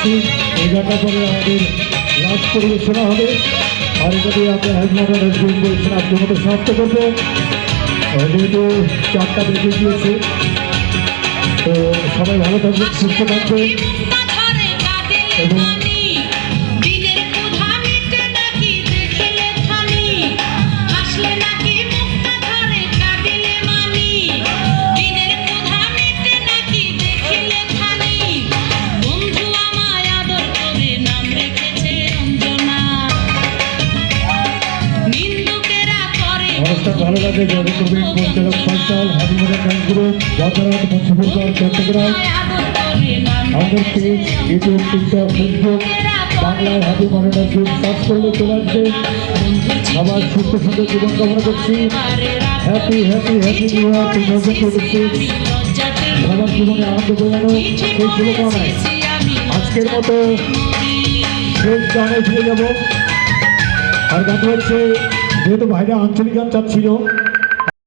যাচ্ছি। এই গানটা পরে আমাদের লাস্ট পরিবেশনা হবে। আর এটা দিয়ে আমরা হ্যাজমাটার পরিবেশনা আপনার মতো সমাপ্ত করবো। যেহেতু 4টা বেজে গিয়েছে, তো সবাই ভালো থাকবেন, সুস্থ থাকবেন এবং অনুষ্ঠান ভালো লাগে যোগাযোগ করবেন পরিচালক ফয়সাল, হাবিবুরের গান গ্রুপ, বদরাত, মুন্সিপুরগড়, চট্টগ্রাম। আমাদের পেজ ইউটিউব, টিকটক, ফেসবুক বাংলায় হাবিবুরের গ্রুপ সার্চ করলে চলে আসবে। সবার সুস্থ সুন্দর জীবন কামনা করছি। Happy happy happy new year 2026। সবার জীবনে আনন্দ বেরানো এই শুভকামনায় আজকের মতো শেষ গানে ফিরে যাব। আর গান হচ্ছে, যেহেতু ভাইরা আঞ্চলিক গান চাচ্ছিল,